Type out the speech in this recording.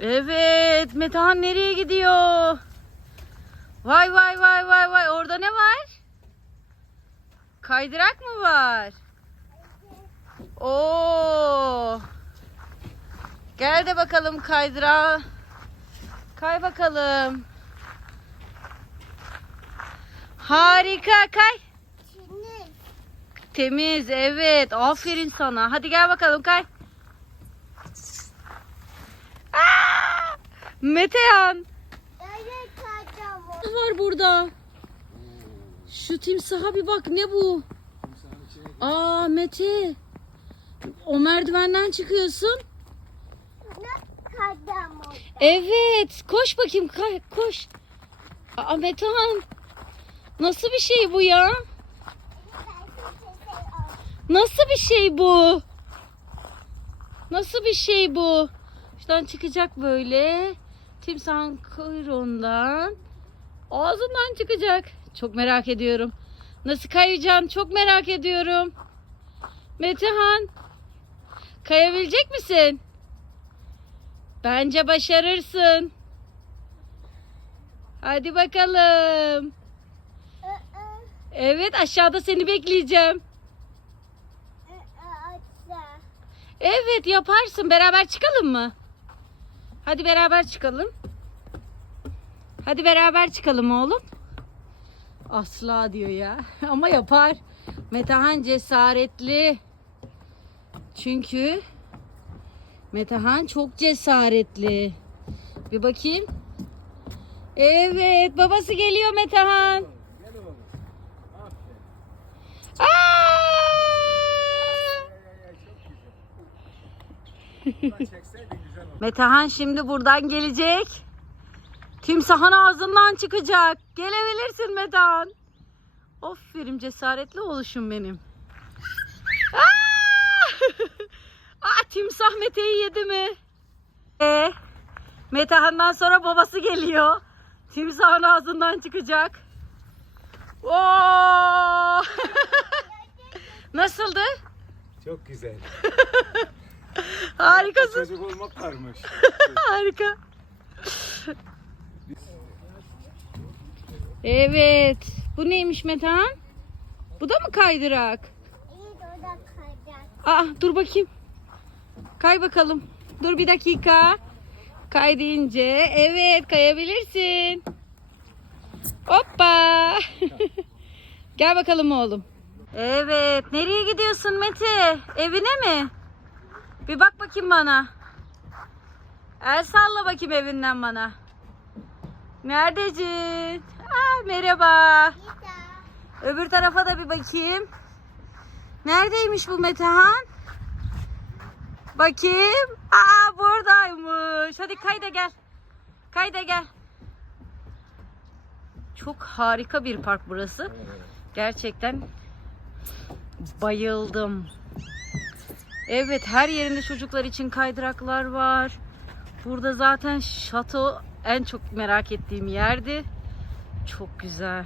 Evet, Metehan nereye gidiyor? Vay vay vay vay vay. Orada ne var? Kaydırak mı var? Oo. Gel de bakalım kaydıra. Kay bakalım. Harika kay. Şimdi Temiz evet. Aferin sana. Hadi gel bakalım kay. Aa! Metehan. Ne var burada? Şu timsaha bir bak ne bu? Aa Mete. O merdivenden çıkıyorsun. Evet. Koş bakayım kay- koş. Aa Metehan. Nasıl bir şey bu ya? Nasıl bir şey bu? Nasıl bir şey bu? Şuradan çıkacak böyle. Timsahın kuyruğundan. Ağzından çıkacak. Çok merak ediyorum. Nasıl kayacaksın? Çok merak ediyorum. Metehan. Kayabilecek misin? Bence başarırsın. Hadi bakalım. Evet aşağıda seni bekleyeceğim. Evet yaparsın. Beraber çıkalım mı? Hadi beraber çıkalım. Hadi beraber çıkalım oğlum. Asla diyor ya. Ama yapar. Metehan cesaretli. Çünkü Metehan çok cesaretli. Bir bakayım. Evet babası geliyor Metehan. Gel oğlum. Aferin. Aa! Ay, ay, ay, çok güzel. Buradan çekseydin güzel olur. Metehan şimdi buradan gelecek. Timsahın ağzından çıkacak. Gelebilirsin Metehan. Aferin cesaretli oluşum benim. Aa! Timsah Mete'yi yedi mi? Ee, Metehan'dan sonra babası geliyor. Timsahın ağzından çıkacak. Oo! Nasıldı? Çok güzel. Harikasın. Çocuk olmak varmış. Harika. Evet. Bu neymiş Metehan? Bu da mı kaydırak? İyi de orada kalacak. Aa dur bakayım. Kay bakalım. Dur bir dakika. Kay deyince evet kayabilirsin. Hoppa. Gel bakalım oğlum. Evet. Nereye gidiyorsun Mete? Evine mi? Bir bak bakayım bana. El salla bakayım evinden bana. Neredecin? Aa, merhaba. Bir de Öbür tarafa da bir bakayım. Neredeymiş bu Metehan? Bakayım. Aa buradaymış. Hadi kay da gel. Kay da gel. Çok harika bir park burası. Gerçekten bayıldım. Evet her yerinde çocuklar için kaydıraklar var. Burada zaten şato en çok merak ettiğim yerdi. Çok güzel.